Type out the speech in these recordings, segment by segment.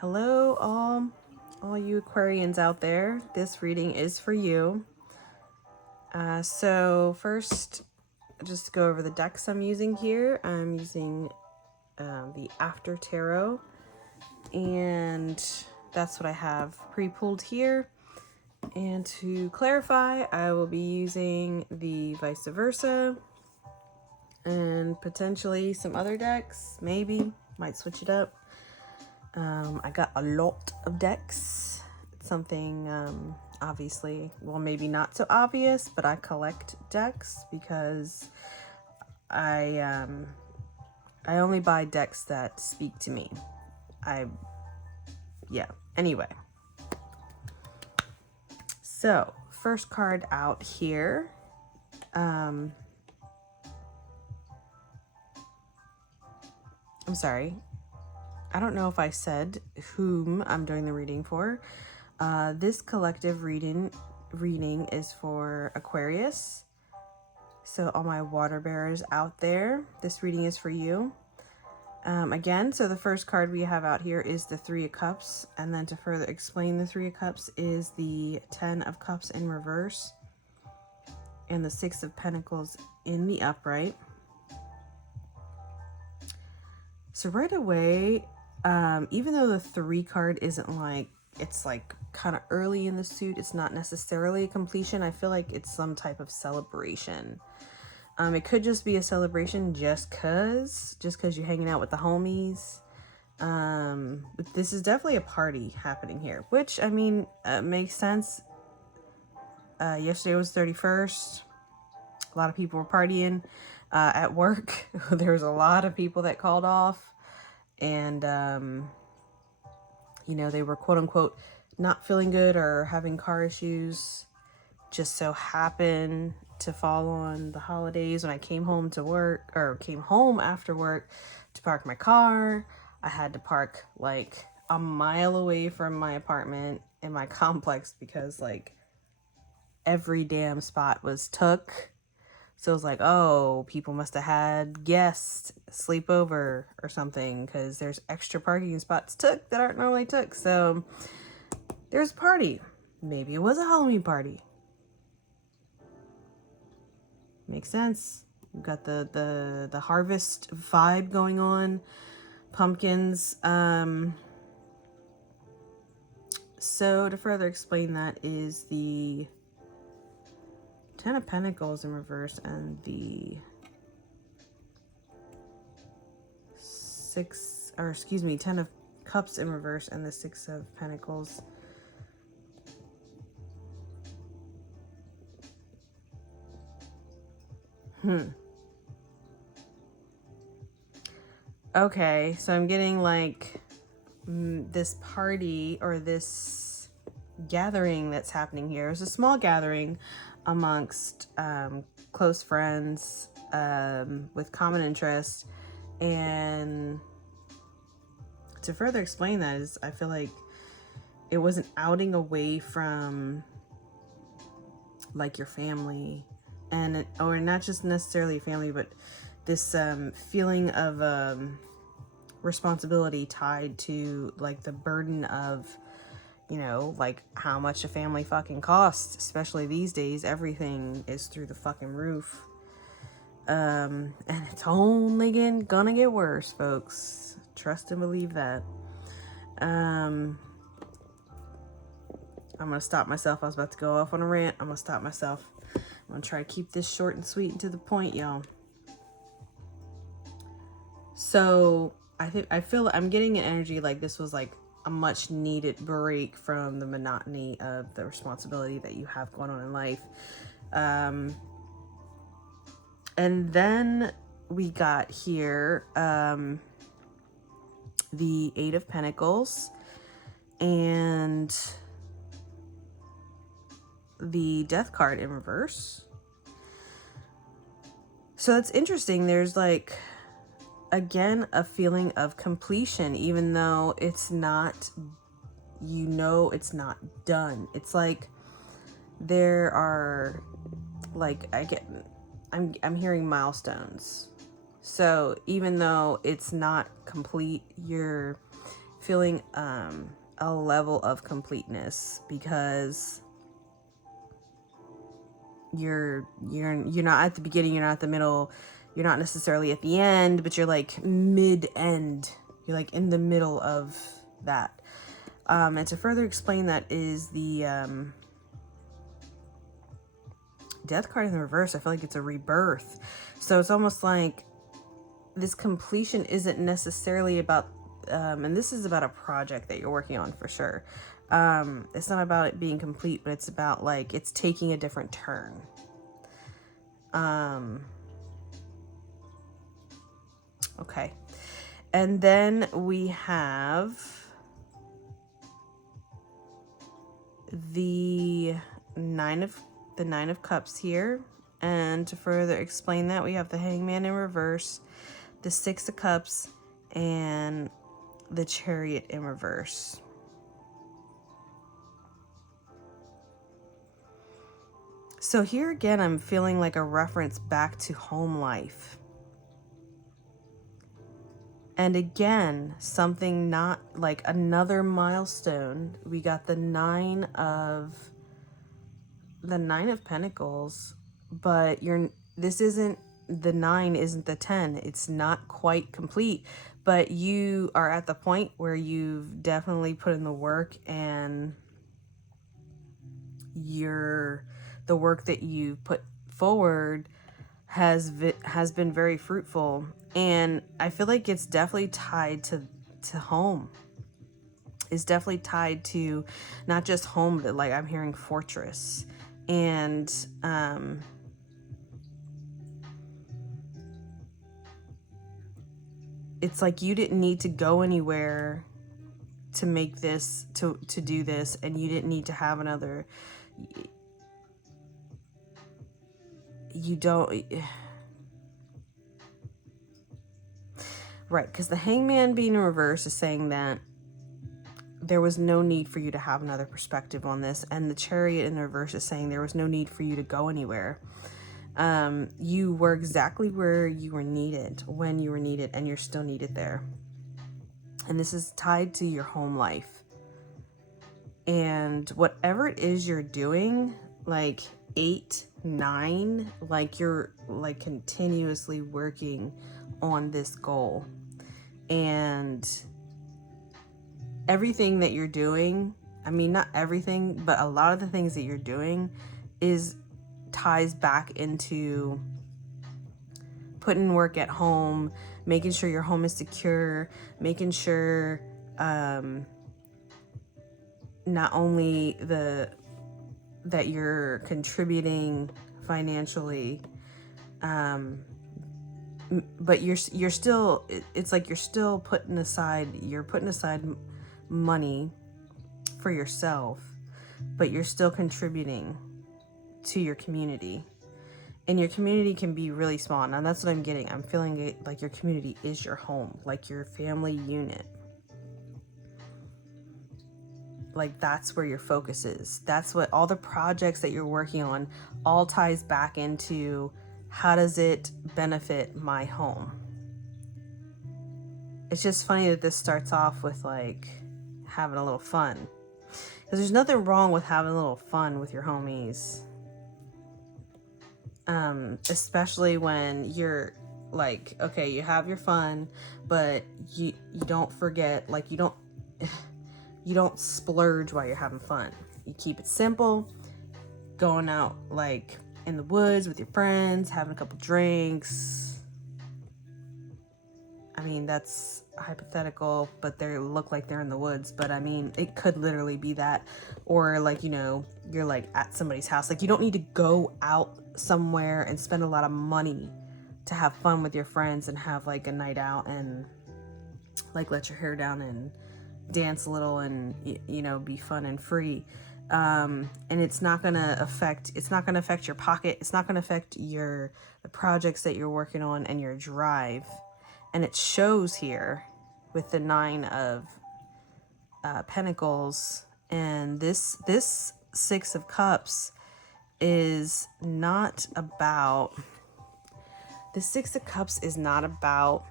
Hello, all you Aquarians out there. This reading is for you. So first, just to go over the decks I'm using here. I'm using the After Tarot, and that's what I have pre-pulled here. And to clarify, I will be using the Vice Versa and potentially some other decks. Maybe might switch it up. I got a lot of decks. It's something, obviously, well, maybe not so obvious, but I collect decks because I only buy decks that speak to me. Anyway. So, first card out here. I'm sorry. I don't know if I said whom I'm doing the reading for. This collective reading is for Aquarius. So all my water bearers out there, this reading is for you. Again, so the first card we have out here is the Three of Cups. And then to further explain the Three of Cups is the Ten of Cups in reverse and the Six of Pentacles in the upright. So right away, even though the 3 card isn't like, it's like kind of early in the suit, it's not necessarily a completion. I feel like it's some type of celebration. It could just be a celebration just cause you're hanging out with the homies. But this is definitely a party happening here, which, I mean, makes sense. Yesterday was 31st. A lot of people were partying at work. There was a lot of people that called off, and they were quote unquote not feeling good or having car issues. Just so happened to fall on the holidays when I came home after work to park my car. I had to park like a mile away from my apartment in my complex because like every damn spot was took. So it was like, oh, people must have had guests sleep over or something because there's extra parking spots took that aren't normally took. So there's a party. Maybe it was a Halloween party. Makes sense. We've got the harvest vibe going on. Pumpkins. So to further explain that is the Ten of Pentacles in reverse and the Ten of Cups in reverse and the Six of Pentacles. Okay, so I'm getting like this party or this gathering that's happening here. It's a small gathering amongst close friends with common interests. And to further explain that is, I feel like it was an outing away from like your family, or not just necessarily family, but this feeling of responsibility tied to like the burden of, like how much a family fucking costs, especially these days. Everything is through the fucking roof. And it's only gonna get worse, folks. Trust and believe that. I'm gonna stop myself. I was about to go off on a rant. I'm gonna stop myself. I'm gonna try to keep this short and sweet and to the point, y'all. So I feel I'm getting an energy like this was like a much needed break from the monotony of the responsibility that you have going on in life. And then we got here the Eight of Pentacles and the Death card in reverse. So that's interesting. There's like, again, a feeling of completion, even though it's not, it's not done. It's like there are like, I'm hearing milestones. So even though it's not complete, you're feeling a level of completeness, because you're not at the beginning, you're not at the middle, you're not necessarily at the end, but you're like mid-end. You're like in the middle of that. And to further explain that is the Death card in the reverse. I feel like it's a rebirth. So it's almost like this completion isn't necessarily about, and this is about a project that you're working on for sure. It's not about it being complete, but it's about like it's taking a different turn. Okay. And then we have the Nine of Cups here. And to further explain that, we have the Hangman in reverse, the Six of Cups, and the Chariot in reverse. So here again, I'm feeling like a reference back to home life. And again, something not like another milestone. We got the Nine of Pentacles, but this isn't, the 9 isn't the 10. It's not quite complete, but you are at the point where you've definitely put in the work, and the work that you put forward has been very fruitful. And I feel like it's definitely tied to home. It's definitely tied to not just home, but like I'm hearing fortress. And it's like you didn't need to go anywhere to make this, to do this, and you didn't need to have another, you don't, right, because the Hangman being in reverse is saying that there was no need for you to have another perspective on this, and the Chariot in the reverse is saying there was no need for you to go anywhere. You were exactly where you were needed, when you were needed, and you're still needed there. And this is tied to your home life. And whatever it is you're doing, like 8, 9, like you're like continuously working on this goal. And everything that you're doing, I mean, not everything, but a lot of the things that you're doing ties back into putting work at home, making sure your home is secure, making sure not only that you're contributing financially, but you're still, it's like you're still putting aside money for yourself, but you're still contributing to your community. And your community can be really small. Now that's what I'm getting. I'm feeling it like your community is your home, like your family unit. Like that's where your focus is. That's what all the projects that you're working on all ties back into. How does it benefit my home? It's just funny that this starts off with like having a little fun, because there's nothing wrong with having a little fun with your homies. Especially when you're like, okay, you have your fun, but you don't forget, like you don't splurge while you're having fun. You keep it simple, going out like in the woods with your friends, having a couple drinks. I mean, that's hypothetical, but they look like they're in the woods, but I mean, it could literally be that. Or like, you know, you're like at somebody's house. Like you don't need to go out somewhere and spend a lot of money to have fun with your friends and have like a night out and like let your hair down and dance a little and, you know, be fun and free. And it's not gonna affect your pocket. It's not gonna affect the projects that you're working on and your drive. And it shows here with the 9 of Pentacles, and this 6 of Cups is not about, the 6 of Cups is not about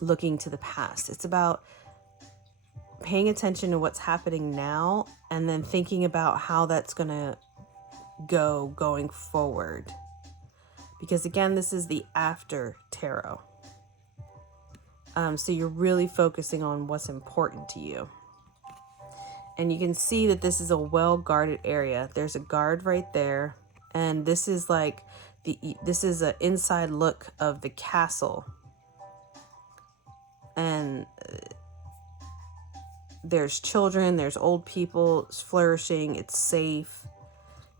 looking to the past. It's about paying attention to what's happening now and then thinking about how that's going to go going forward. Because again, this is the after tarot. So you're really focusing on what's important to you. And you can see that this is a well-guarded area. There's a guard right there. And this is like this is an inside look of the castle. And there's children, there's old people, it's flourishing, it's safe.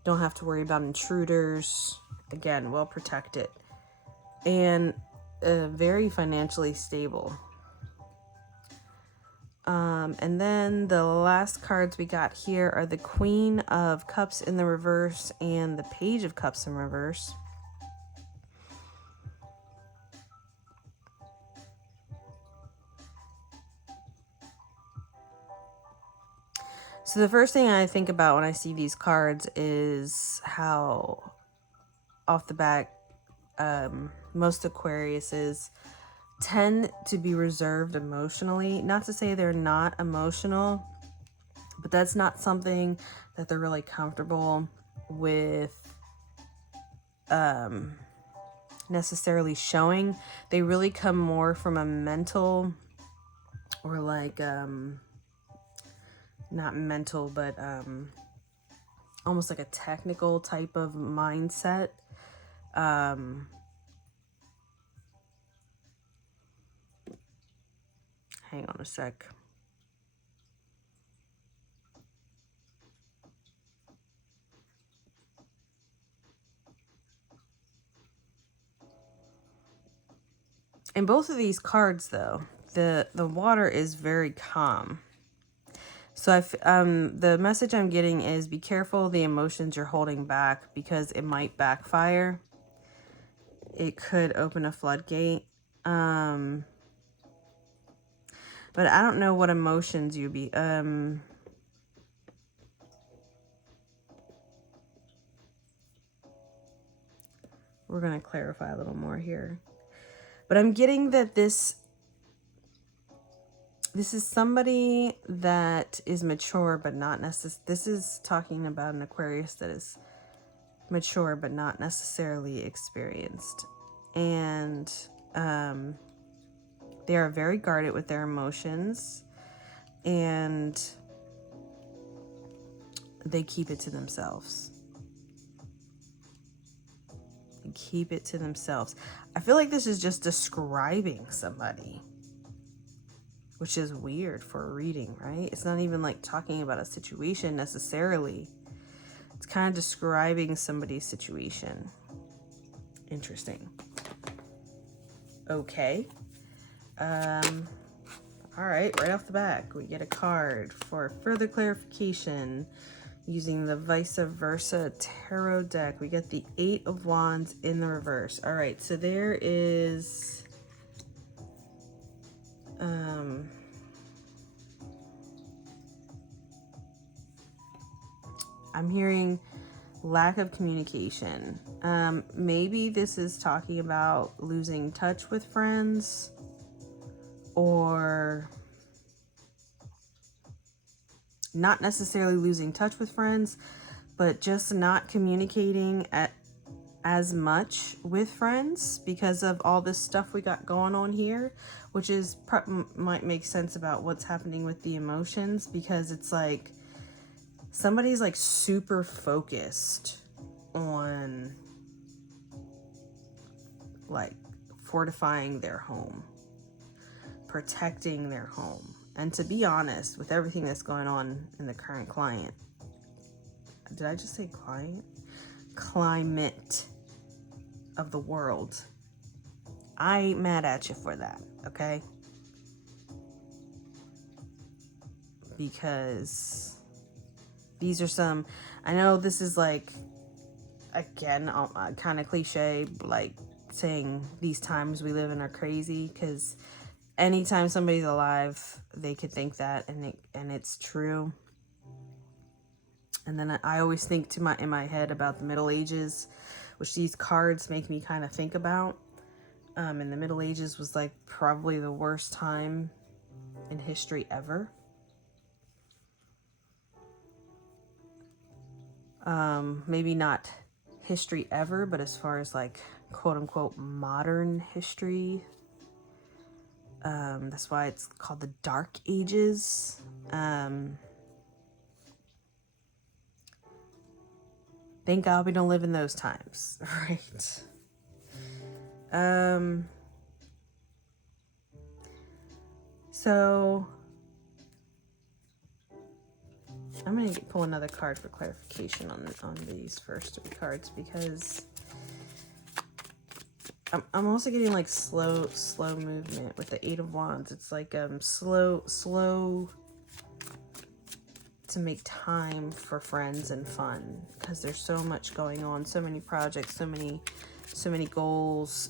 Don't have to worry about intruders. Again, well protected. And very financially stable. And then the last cards we got here are the Queen of Cups in the reverse and the Page of Cups in reverse. So the first thing I think about when I see these cards is how off the bat, most Aquariuses tend to be reserved emotionally. Not to say they're not emotional, but that's not something that they're really comfortable with necessarily showing. They really come more from a mental or like not mental, but almost like a technical type of mindset. Hang on a sec. In both of these cards, though, the water is very calm. So the message I'm getting is be careful the emotions you're holding back because it might backfire. It could open a floodgate. But I don't know what emotions you'd be... we're going to clarify a little more here. But I'm getting that this is somebody that is mature, but not necessarily... This is talking about an Aquarius that is mature, but not necessarily experienced. And they are very guarded with their emotions. And they keep it to themselves. They keep it to themselves. I feel like this is just describing somebody, which is weird for a reading, right? It's not even like talking about a situation necessarily. It's kind of describing somebody's situation. Interesting. Okay. All right off the back, we get a card for further clarification using the vice versa tarot deck. We get the 8 of Wands in the reverse. All right, so there is I'm hearing lack of communication. Maybe this is talking about losing touch with friends, or not necessarily losing touch with friends, but just not communicating as much with friends because of all this stuff we got going on here, which is might make sense about what's happening with the emotions, because it's like somebody's like super focused on like fortifying their home, protecting their home. And to be honest, with everything that's going on in the current climate, did I just say client? Climate of the world, I ain't mad at you for that, okay? Because these are some, I know this is like, again, kind of cliche, like saying these times we live in are crazy, because anytime somebody's alive, they could think that, and it's true. And then I always think in my head about the Middle Ages, which these cards make me kind of think about. And the Middle Ages was like probably the worst time in history ever. Maybe not history ever, but as far as like quote unquote modern history, that's why it's called the Dark Ages. Thank God we don't live in those times, right? So I'm going to pull another card for clarification on these first 3 cards, because I'm also getting like slow movement with the 8 of Wands. It's like slow to make time for friends and fun, because there's so much going on, so many projects, so many goals.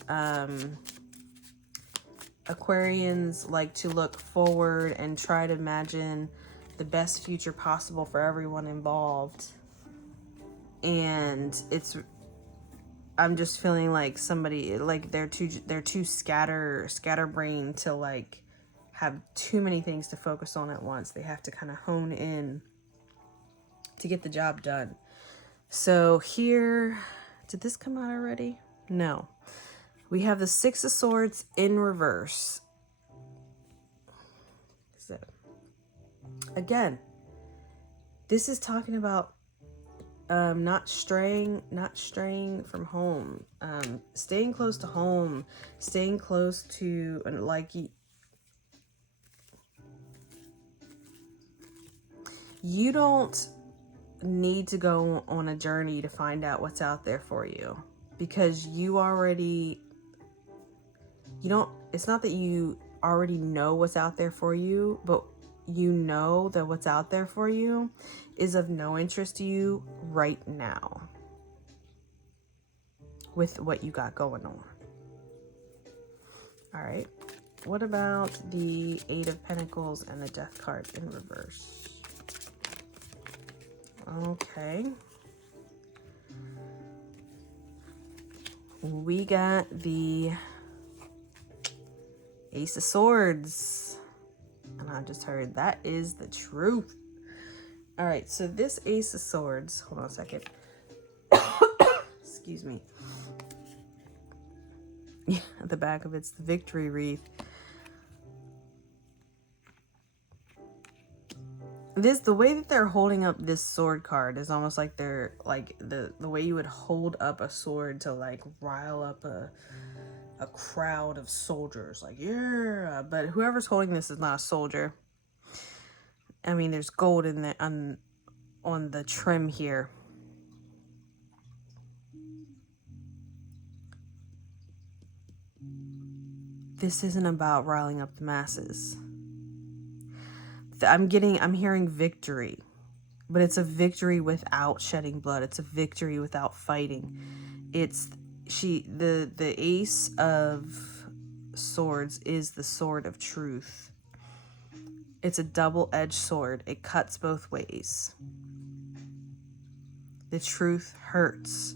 Aquarians like to look forward and try to imagine the best future possible for everyone involved. And I'm just feeling like somebody, like they're too scatterbrained to like have too many things to focus on at once. They have to kind of hone in to get the job done. So here, did this come out already? No. We have the 6 of Swords in reverse. So, again, this is talking about not straying from home, staying close to home, staying close to, like, you don't need to go on a journey to find out what's out there for you, because it's not that you already know what's out there for you, but you know that what's out there for you is of no interest to you right now with what you got going on. All right. What about the 8 of Pentacles and the Death card in reverse? Okay. We got the Ace of Swords. And I just heard that is the truth. All right, so this Ace of Swords, hold on a second. Excuse me. Yeah, at the back of it's the Victory Wreath. The way that they're holding up this sword card is almost like they're like the way you would hold up a sword to like rile up a crowd of soldiers, like, yeah, but whoever's holding this is not a soldier. I mean, there's gold in the on the trim here. This isn't about riling up the masses. I'm hearing victory, but it's a victory without shedding blood. It's a victory without fighting. It's the Ace of Swords is the sword of truth. It's a double-edged sword. It cuts both ways. The truth hurts.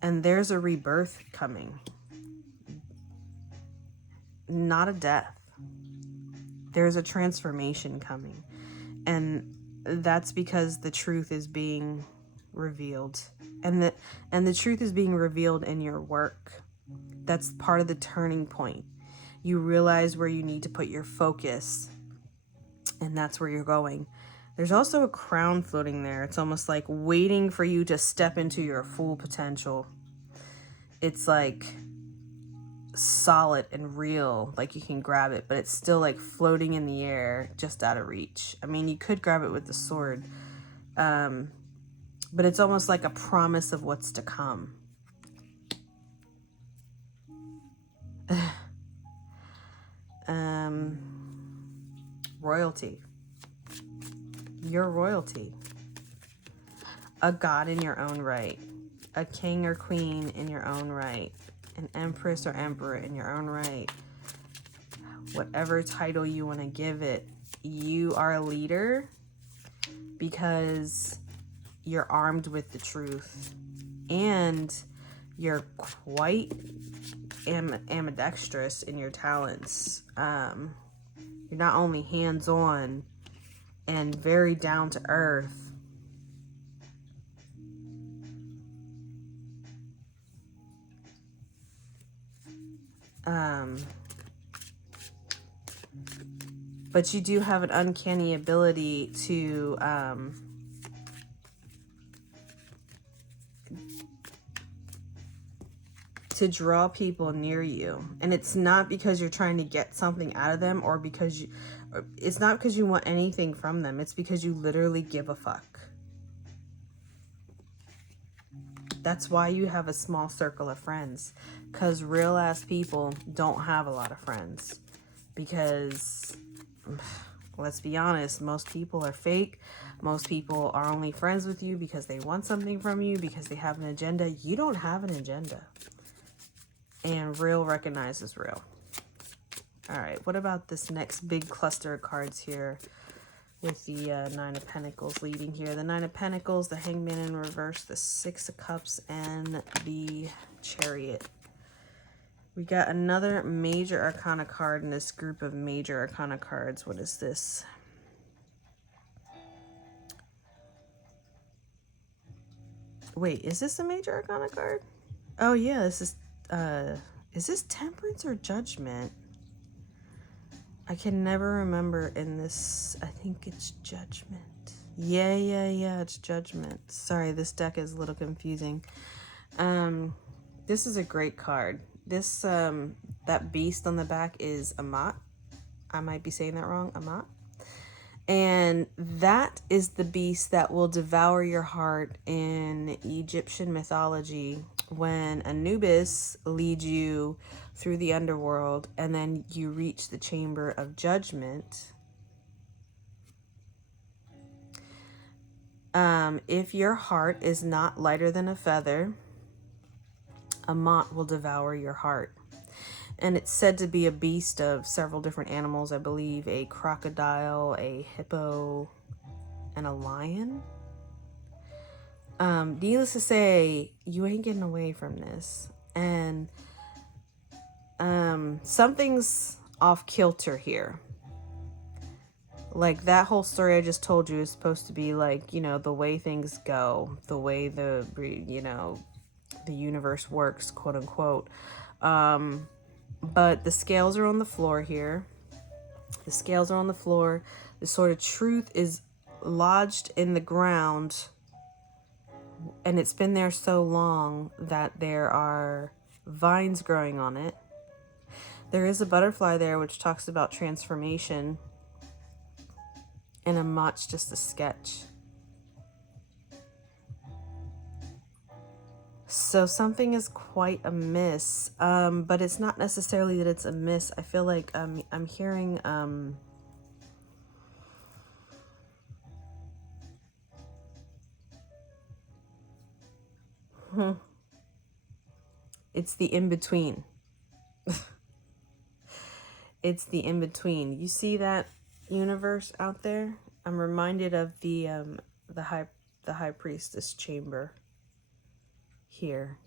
And there's a rebirth coming. Not a death. There's a transformation coming. And that's because the truth is being revealed. And the truth is being revealed in your work. That's part of the turning point. You realize where you need to put your focus, and that's where you're going. There's also a crown floating there. It's almost like waiting for you to step into your full potential. It's like solid and real, like you can grab it, but it's still like floating in the air, just out of reach. I mean, you could grab it with the sword, but it's almost like a promise of what's to come. Royalty. You're royalty. A god in your own right. A king or queen in your own right. An empress or emperor in your own right. Whatever title you want to give it. You are a leader because you're armed with the truth. And you're quite ambidextrous in your talents. You're not only hands-on and very down to earth, But you do have an uncanny ability to draw people near you. And it's not because you're trying to get something out of them, or because it's not because you want anything from them. It's because you literally give a fuck. That's why you have a small circle of friends, because real ass people don't have a lot of friends. Because let's be honest, most people are fake. Most people are only friends with you because they want something from you, because they have an agenda. You don't have an agenda. And real recognizes real. All right, what about this next big cluster of cards here with the Nine of Pentacles leading here? The Nine of Pentacles, the Hangman in reverse, the Six of Cups, and the Chariot. We got another major arcana card in this group of major arcana cards. What is this? Wait, is this a major arcana card? Oh yeah, this is this Temperance or Judgment? I can never remember in this. I think it's Judgment. Yeah, it's Judgment. Sorry, this deck is a little confusing. This is a great card. This, that beast on the back is Amat. I might be saying that wrong, Amat. And that is the beast that will devour your heart in Egyptian mythology, when Anubis leads you through the underworld and then you reach the chamber of judgment. If your heart is not lighter than a feather, Amat will devour your heart. And it's said to be a beast of several different animals. I believe a crocodile, a hippo, and a lion. Needless to say, you ain't getting away from this. And something's off kilter here. Like, that whole story I just told you is supposed to be like, you know, the way things go, the way the universe works, quote unquote. But the scales are on the floor here. The scales are on the floor. The sort of truth is lodged in the ground, and it's been there so long that there are vines growing on it. There is a butterfly there which talks about transformation, and Amat's just a sketch. So something is quite amiss, but it's not necessarily that it's amiss. I feel like I'm hearing it's the in-between. It's the in-between. You see that universe out there? I'm reminded of the high priestess chamber here.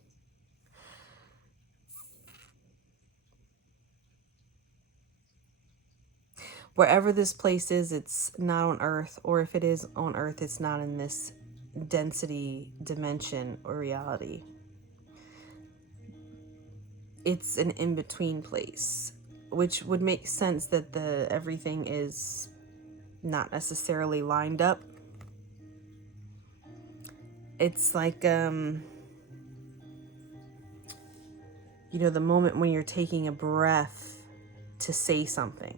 Wherever this place is, it's not on Earth, or if it is on Earth, it's not in this density, dimension, or reality. It's an in-between place, which would make sense that everything is not necessarily lined up. It's like, you know, the moment when you're taking a breath to say something.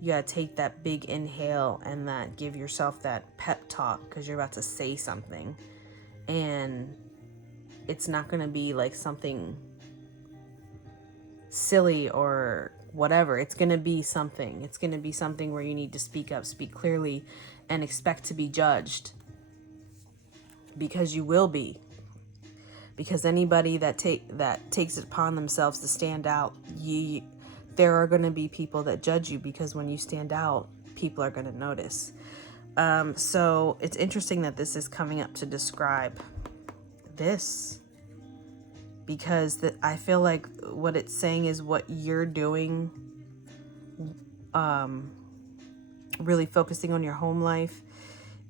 You gotta take that big inhale and that give yourself that pep talk because you're about to say something. And it's not gonna be like something silly or whatever. It's gonna be something. It's gonna be something where you need to speak up, speak clearly, and expect to be judged. Because you will be. Because anybody that takes it upon themselves to stand out, there are going to be people that judge you, because when you stand out, people are going to notice. So it's interesting that this is coming up to describe this, because I feel like what it's saying is what you're doing, really focusing on your home life,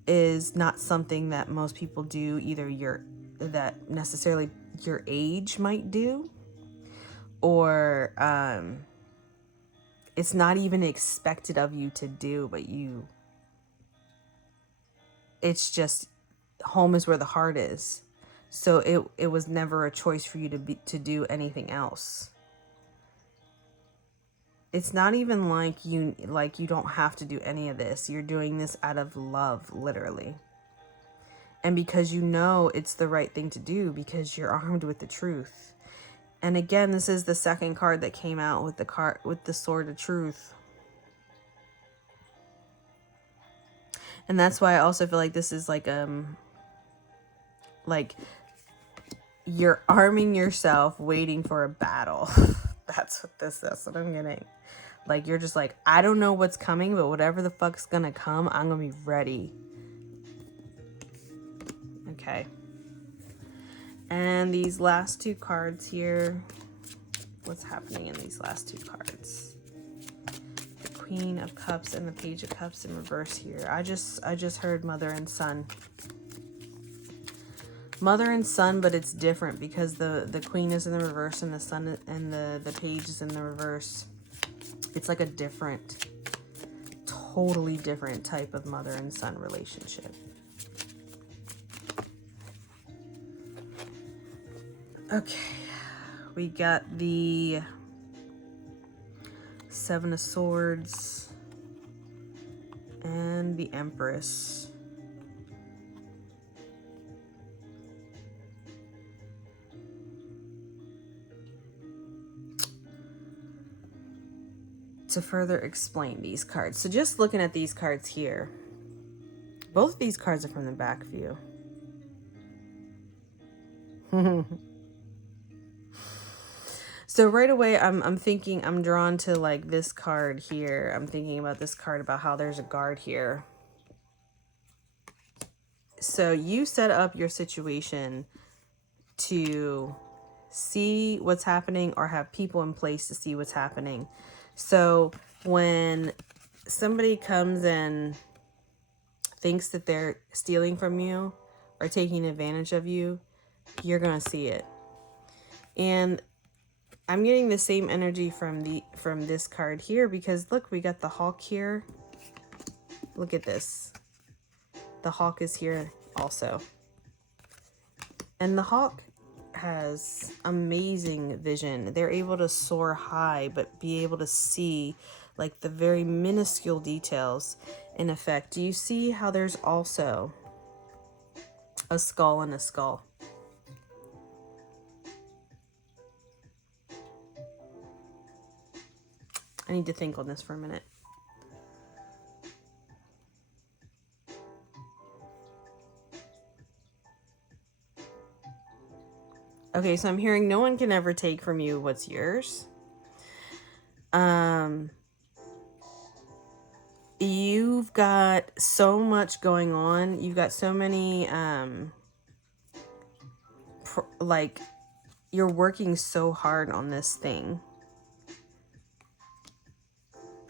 is not something that most people do, either that necessarily your age might do, or it's not even expected of you to do, but it's just, home is where the heart is. So it was never a choice for you to do anything else. It's not even like you don't have to do any of this. You're doing this out of love, literally. And because you know it's the right thing to do, because you're armed with the truth. And again, this is the second card that came out with the sword of truth. And that's why I also feel like this is like you're arming yourself, waiting for a battle. That's what I'm getting. Like, you're just like, I don't know what's coming, but whatever the fuck's gonna come, I'm gonna be ready. Okay. And these last two cards here, what's happening in these last two cards? The Queen of Cups and the Page of Cups in reverse here. I just heard mother and son. Mother and son, but it's different because the Queen is in the reverse and the son and the Page is in the reverse. It's like a different, totally different type of mother and son relationship. Okay, we got the Seven of Swords and the Empress. To further explain these cards. So just looking at these cards here, both of these cards are from the back view. So right away, I'm thinking, I'm drawn to like this card here. I'm thinking about this card, about how there's a guard here. So you set up your situation to see what's happening, or have people in place to see what's happening. So when somebody comes and thinks that they're stealing from you or taking advantage of you, you're going to see it. And I'm getting the same energy from this card here, because look, we got the Hawk here. Look at this. The Hawk is here also. And the Hawk has amazing vision. They're able to soar high, but be able to see like the very minuscule details in effect. Do you see how there's also a skull and a skull? I need to think on this for a minute. Okay, so I'm hearing no one can ever take from you what's yours. You've got so much going on. You've got so many, like, you're working so hard on this thing.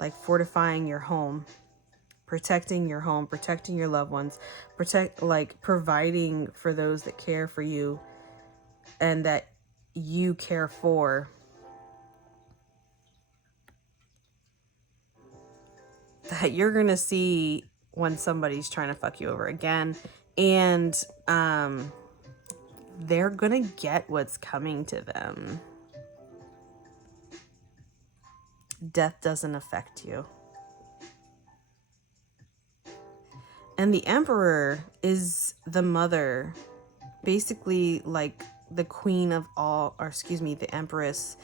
Like fortifying your home, protecting your home, protecting your loved ones, providing for those that care for you and that you care for. That you're going to see when somebody's trying to fuck you over again. And they're going to get what's coming to them. Death doesn't affect you. And the Emperor is the mother, basically like the queen of all, or excuse me, the Empress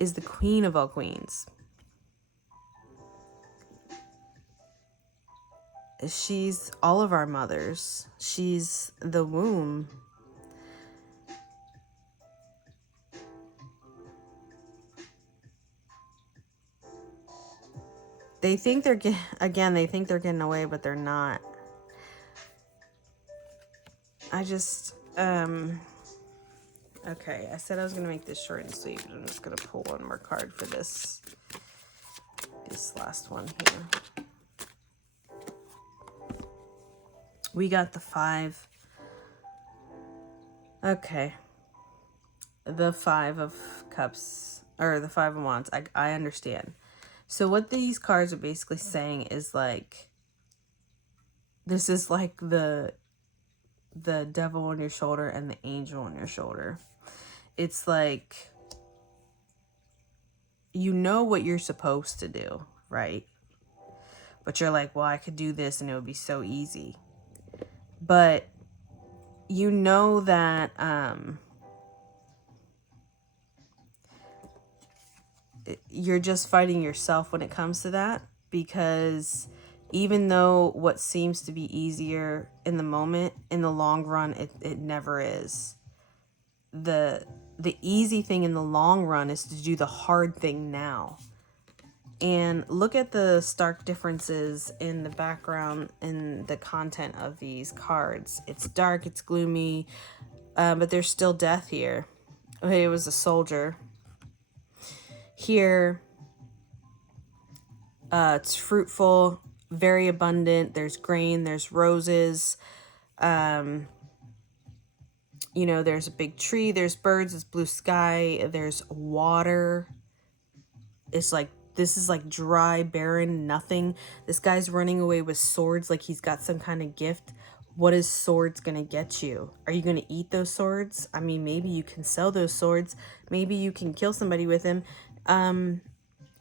is the queen of all queens. She's all of our mothers. She's the womb. They think they're they think they're getting away, but they're not. I just, okay, I said I was going to make this short and sweet, but I'm just going to pull one more card for this last one here. We got the 5. Okay. The 5 of Cups or the Five of Wands. I understand. So what these cards are basically saying is like, this is like the devil on your shoulder and the angel on your shoulder. It's like, you know what you're supposed to do, right? But you're like, well, I could do this and it would be so easy. But you know that you're just fighting yourself when it comes to that, because even though what seems to be easier in the moment, in the long run, it never is. The easy thing in the long run is to do the hard thing now. And look at the stark differences in the background and the content of these cards. It's dark, it's gloomy, but there's still death here. Okay, it was a soldier. Here, it's fruitful, very abundant. There's grain, there's roses. You know, there's a big tree, there's birds, it's blue sky, there's water. It's like, this is like dry, barren, nothing. This guy's running away with swords like he's got some kind of gift. What is swords gonna get you? Are you gonna eat those swords? I mean, maybe you can sell those swords. Maybe you can kill somebody with them.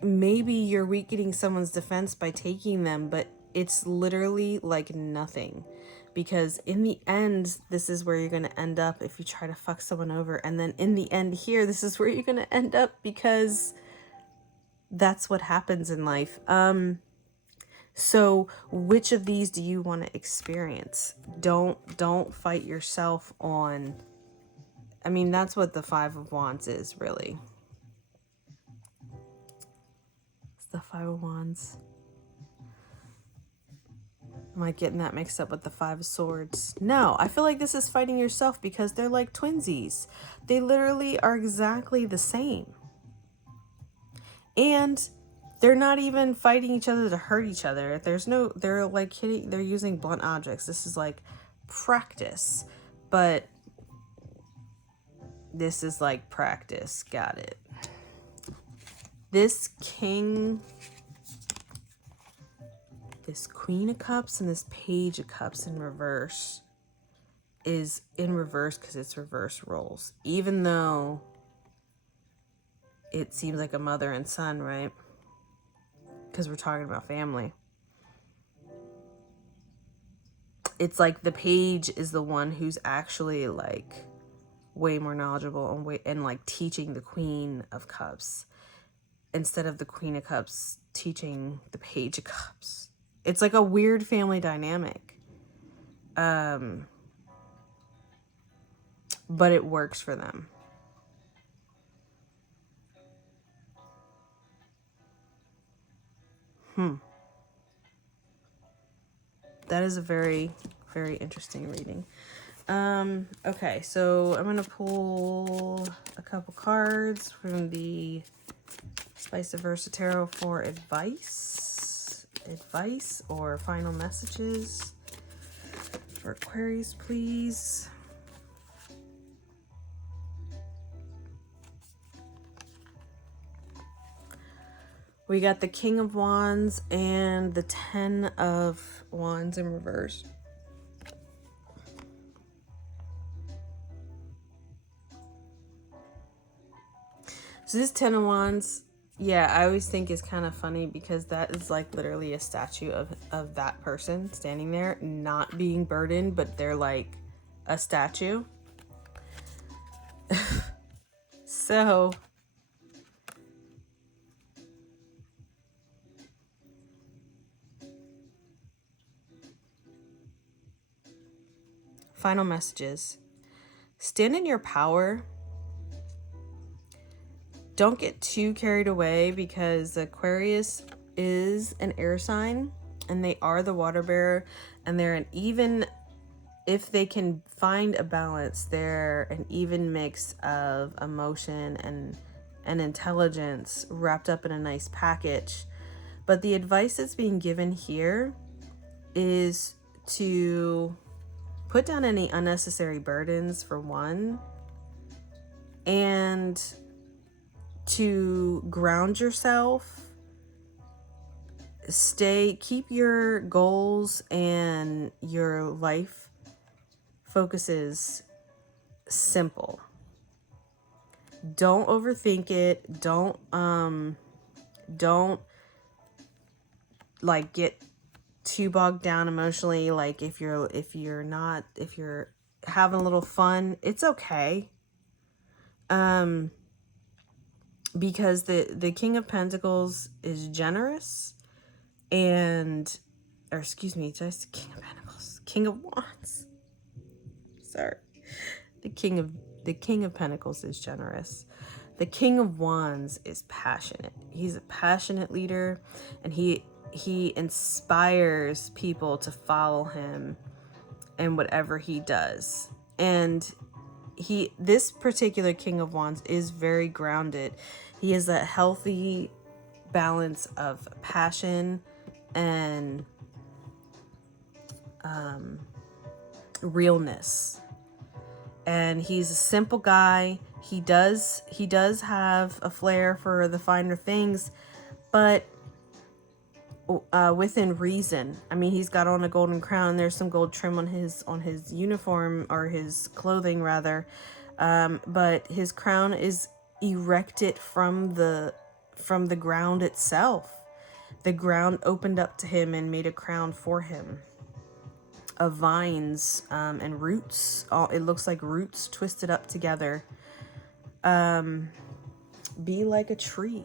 Maybe you're weakening someone's defense by taking them, but it's literally like nothing. Because in the end, this is where you're going to end up if you try to fuck someone over. And then in the end here, this is where you're going to end up, because that's what happens in life. So which of these do you want to experience? Don't fight yourself on. I mean, that's what the Five of Wands is, really. It's the Five of Wands. Am I getting that mixed up with the Five of Swords? No, I feel like this is fighting yourself, because they're like twinsies. They literally are exactly the same. And they're not even fighting each other to hurt each other. They're like hitting, they're using blunt objects. This is like practice. But this is like practice. Got it. This King, this Queen of Cups, and this Page of Cups in reverse is in reverse because it's reverse roles. Even though it seems like a mother and son, right? Because we're talking about family. It's like the Page is the one who's actually like way more knowledgeable and like teaching the Queen of Cups, instead of the Queen of Cups teaching the Page of Cups. It's like a weird family dynamic. But it works for them. That is a very, very interesting reading. Okay, so I'm going to pull a couple cards from the Spice of Versa Tarot for advice or final messages for Aquarius, please. We got the King of Wands and the 10 of Wands in reverse. So this 10 of Wands, yeah, I always think is kind of funny, because that is like literally a statue of that person standing there, not being burdened, but they're like a statue. So final messages. Stand in your power. Don't get too carried away, because Aquarius is an air sign and they are the water bearer, and they're an even, if they can find a balance, they're an even mix of emotion and intelligence wrapped up in a nice package. But the advice that's being given here is to put down any unnecessary burdens, for one, and to ground yourself. Keep your goals and your life focuses simple. Don't overthink it. Don't like get too bogged down emotionally. Like if you're having a little fun, it's okay. Because the King of Pentacles is generous, and, or excuse me, just King of Pentacles, King of Wands. Sorry, the King of Pentacles is generous. The King of Wands is passionate. He's a passionate leader, and he inspires people to follow him in whatever he does. And this particular King of Wands is very grounded. He has a healthy balance of passion and realness. And he's a simple guy. He does have a flair for the finer things, but within reason. I mean, he's got on a golden crown, and there's some gold trim on his uniform, or his clothing rather. But his crown is erected from the ground itself. The ground opened up to him and made a crown for him of vines and roots. It looks like roots twisted up together. Be like a tree.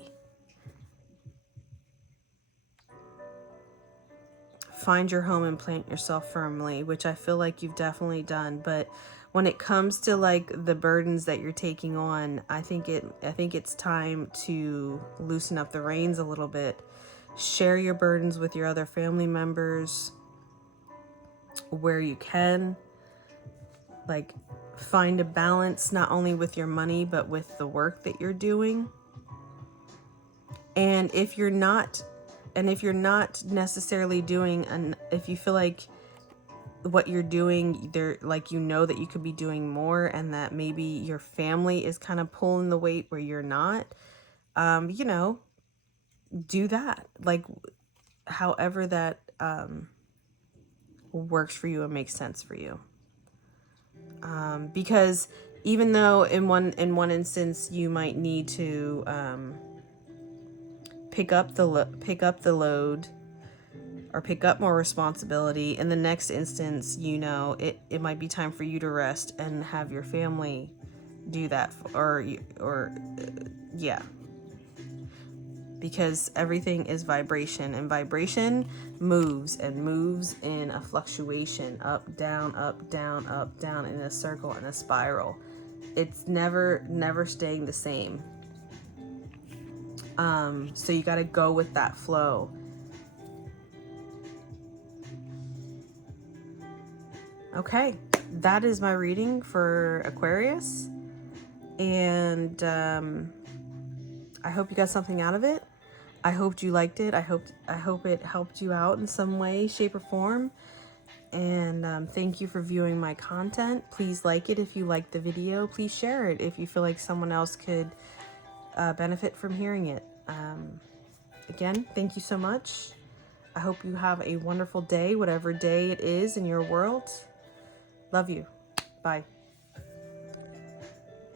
Find your home and plant yourself firmly, which I feel like you've definitely done. But when it comes to like the burdens that you're taking on, I think it's time to loosen up the reins a little bit. Share your burdens with your other family members where you can. Like, find a balance not only with your money but with the work that you're doing. And if you're not necessarily doing, and if you feel like what you're doing there, like, you know that you could be doing more, and that maybe your family is kind of pulling the weight where you're not, do that. Like, however that works for you and makes sense for you. Because even though in one instance you might need to pick up the load or pick up more responsibility, in the next instance, it might be time for you to rest and have your family do that, because everything is vibration, and vibration moves in a fluctuation, up, down, in a circle, in a spiral. It's never staying the same. So you got to go with that flow. Okay, that is my reading for Aquarius, and I hope you got something out of it. I hoped you liked it. I hope it helped you out in some way, shape, or form. And thank you for viewing my content. Please like it if you liked the video. Please share it if you feel like someone else could benefit from hearing it. Again, thank you so much. I hope you have a wonderful day, whatever day it is in your world. Love you. Bye.